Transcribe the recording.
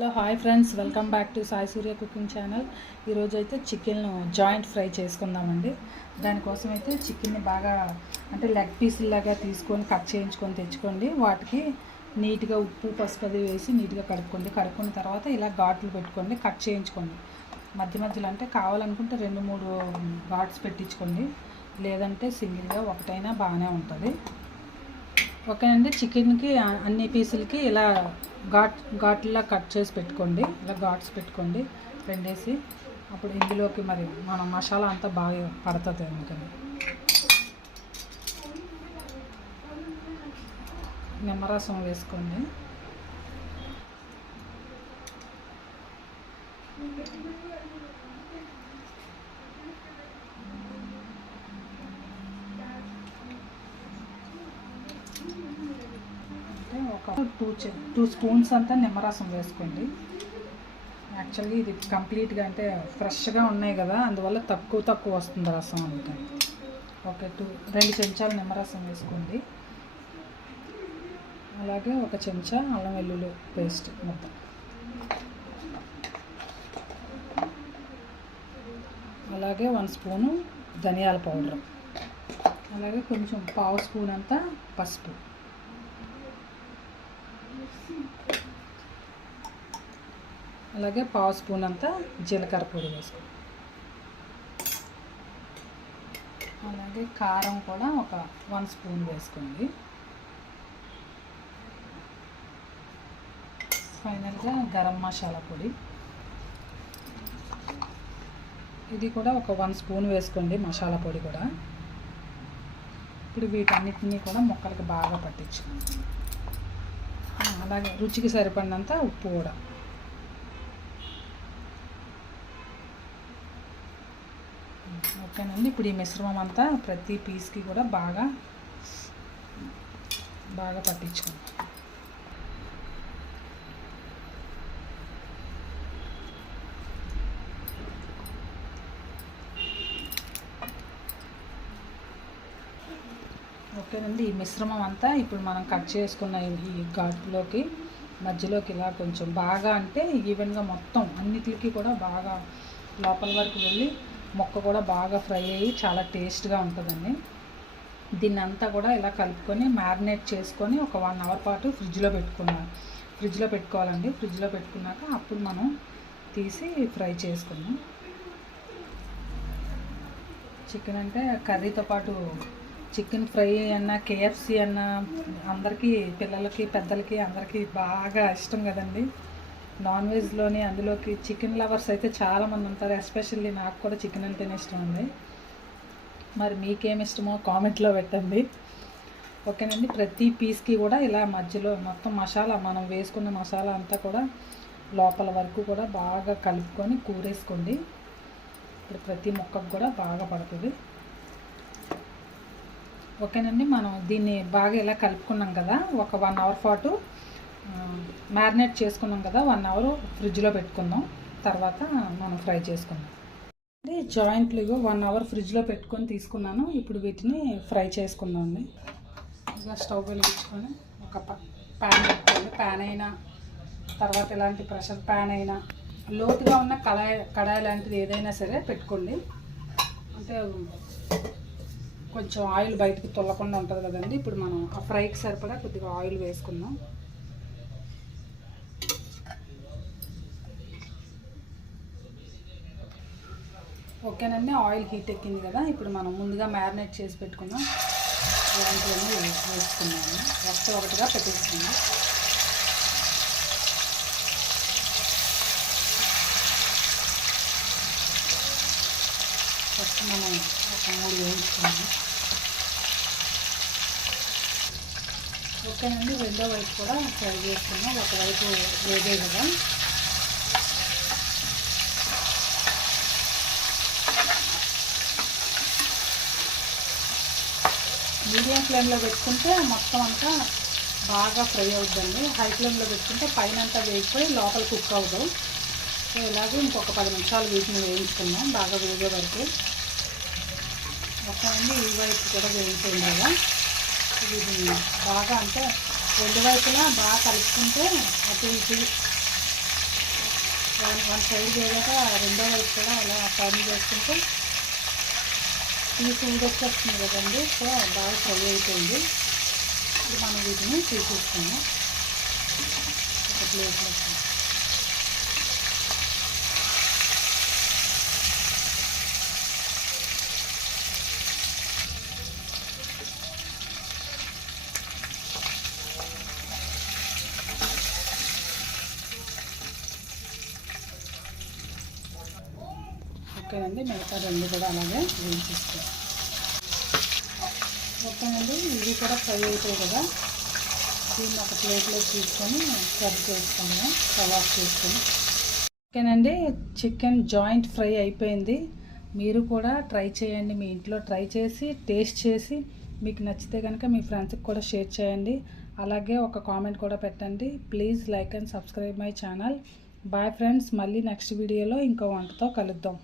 Hello hi friends. Welcome back to Sai Surya cooking channel. ఈరోజు అయితే చికెన్ను joint fry చేసుకుందామండి. దానికోసం అయితే చికెన్ని బాగా అంటే లెగ్ పీసులాగా తీసుకొని కట్ చేయించుకొని తెచ్చుకోండి. వాటికి నీట్గా ఉప్పు పసుపు అది వేసి నీట్గా కడుక్కోండి. కడుక్కున్న తర్వాత ఇలా ఘాట్లు పెట్టుకోండి. కట్ చేయించుకోండి. మధ్య మధ్యలో అంటే కావాలనుకుంటే రెండు మూడు ఘాట్స్ పెట్టించుకోండి. లేదంటే సింగిల్గా ఒకటైనా బాగానే ఉంటుంది. ఓకేనండి. చికెన్కి అన్ని పీసులకి ఇలా ఘాట్ ఘాట్లా కట్ చేసి పెట్టుకోండి. ఇలా ఘాట్స్ పెట్టుకోండి. రెండేసి అప్పుడు ఇందులోకి మరి మన మసాలా అంతా బాగా పడుతుంది అందుకని. నిమ్మరసం వేసుకోండి. ఒక టూ చె- టూ స్పూన్స్ అంతా నిమ్మరసం వేసుకోండి. యాక్చువల్గా ఇది కంప్లీట్గా అంటే ఫ్రెష్గా ఉన్నాయి కదా అందువల్ల తక్కువ తక్కువ వస్తుంది రసం అంతా. ఓకే టూ రెండు చెంచాలు నిమ్మరసం వేసుకోండి. అలాగే ఒక చెంచా అల్లం వెల్లుల్లి పేస్ట్ మొత్తం. అలాగే వన్ స్పూను ధనియాల పౌడర్. అలాగే కొంచెం పావు స్పూన్ అంతా పసుపు. అలాగే పావు స్పూన్ అంతా జీలకర్ర పొడి వేసుకో. అలాగే కారం కూడా ఒక వన్ స్పూన్ వేసుకోండి. ఫైనల్గా గరం మసాలా పొడి. ఇది కూడా ఒక వన్ స్పూన్ వేసుకోండి మసాలా పొడి కూడా. ఇప్పుడు వీటన్నిటినీ కూడా మొక్కలకి బాగా పట్టించుకోండి. అలాగే రుచికి సరిపడినంత ఉప్పు కూడా. ఓకేనండి. ఇప్పుడు ఈ మిశ్రమం అంతా ప్రతి పీస్కి కూడా బాగా బాగా పట్టించుకోండి ఓకేనండి. ఈ మిశ్రమం అంతా ఇప్పుడు మనం కట్ చేసుకున్న ఈ- ఈ ఘాటులోకి మధ్యలోకి ఇలా కొంచెం బాగా అంటే ఈవెన్గా మొత్తం అన్నిటికి కూడా బాగా లోపల వరకు వెళ్ళి మొక్క కూడా బాగా ఫ్రై అయ్యి చాలా టేస్ట్గా ఉంటుందండి. దీన్ని అంతా కూడా ఇలా కలుపుకొని మ్యారినేట్ చేసుకొని ఒక వన్ అవర్ పాటు ఫ్రిడ్జ్లో పెట్టుకున్నాం ఫ్రిడ్జ్లో పెట్టుకోవాలండి. ఫ్రిడ్జ్లో పెట్టుకున్నాక అప్పుడు మనం తీసి ఫ్రై చేసుకుందాం. చికెన్ అంటే కర్రీతో పాటు చికెన్ ఫ్రై అన్న కేఎఫ్సి అన్న అందరికీ పిల్లలకి పెద్దలకి అందరికీ బాగా ఇష్టం కదండి. నాన్ వెజ్లోని అందులోకి చికెన్ లవర్స్ అయితే చాలామంది ఉంటారు. ఎస్పెషల్లీ నాకు కూడా చికెన్ అంటేనే ఇష్టం ఉంది మరి మీకేమి ఇష్టమో కామెంట్లో పెట్టండి. ఓకేనండి ప్రతి పీస్కి కూడా ఇలా మధ్యలో మొత్తం మసాలా మనం వేసుకున్న మసాలా అంతా కూడా లోపల వరకు కూడా బాగా కలుపుకొని కూరేసుకోండి. ఇప్పుడు ప్రతి ముక్కకు కూడా బాగా పడుతుంది. ఓకేనండి మనం దీన్ని బాగా ఇలా కలుపుకున్నాం కదా ఒక వన్ అవర్ పాటు మ్యారినేట్ చేసుకున్నాం కదా వన్ అవర్ ఫ్రిడ్జ్లో పెట్టుకుందాం. తర్వాత మనం ఫ్రై చేసుకుందాం. అంటే జాయింట్లు వన్ అవర్ ఫ్రిడ్జ్లో పెట్టుకొని తీసుకున్నాను. ఇప్పుడు వీటిని ఫ్రై చేసుకుందాం అండి. ఇక స్టవ్ వెలిగించుకొని ఒక ప్యాన్ పెట్టుకోండి. ప్యాన్ అయినా తర్వాత ఇలాంటి ప్రెషర్ ప్యాన్ అయినా లోతుగా ఉన్న కళాయి కడాయి లాంటిది ఏదైనా సరే పెట్టుకోండి. అంటే కొంచెం ఆయిల్ బయటకు తొల్లకుండా ఉంటుంది కదండి. ఇప్పుడు మనం ఆ ఫ్రైకి సరిపడా కొద్దిగా ఆయిల్ వేసుకుందాం. ఓకేనండి ఆయిల్ హీట్ ఎక్కింది కదా ఇప్పుడు మనం ముందుగా మ్యారినేట్ చేసి పెట్టుకున్న ఇలాంటివన్నీ వేసుకున్నాము. ఒకటి ఒకటిగా పెట్టేసుకుందాం ఫస్ట్ మనం ఒక మూడు వేయించుకున్నాము ఓకేనండి రెండో వైపు కూడా ఫ్రై చేసుకున్నాం ఒకవైపు వేగే కదా. మీడియం ఫ్లేమ్లో పెట్టుకుంటే మొత్తం అంతా బాగా ఫ్రై అవుద్దండి. హై ఫ్లేమ్లో పెట్టుకుంటే పైన అంతా వేగిపోయి లోపల కుక్ అవ్వదు. సో ఇలాగే ఇంకొక పది నిమిషాలు వీటిని వేయించుకున్నాం బాగా వేగే వరకు మొత్తం ఈ వైపు కూడా వేయించింది కదా ఇది బాగా అంటే రెండు వైపులా బాగా కలుపుకుంటే అటు ఇటు వన్ వన్ సైడ్ వేయక రెండో వైపు కూడా అలా టర్న్ చేసుకుంటే పీస్ ఊడొచ్చేస్తుంది కదండి సో బాగా ఫ్రై అయిపోయింది. ఇప్పుడు మనం వీటిని తీసేస్తాము ఒక ప్లేట్లో ఓకేనండి మిగతా రెండు కూడా అలాగే వేయించేస్తాం ఓకేనండి ఇవి కూడా ఫ్రై అవుతాయి కదా. దీన్ని ఒక ప్లేట్లో తీసుకొని సర్వ్ చేసుకున్నాము స్టవ్ చేసుకొని. ఓకేనండి చికెన్ జాయింట్ ఫ్రై అయిపోయింది. మీరు కూడా ట్రై చేయండి మీ ఇంట్లో. ట్రై చేసి టేస్ట్ చేసి మీకు నచ్చితే కనుక మీ ఫ్రెండ్స్కి కూడా షేర్ చేయండి. అలాగే ఒక కామెంట్ కూడా పెట్టండి. Please like and subscribe my channel. Bye friends మళ్ళీ నెక్స్ట్ వీడియోలో ఇంకో వంటతో కలుద్దాం.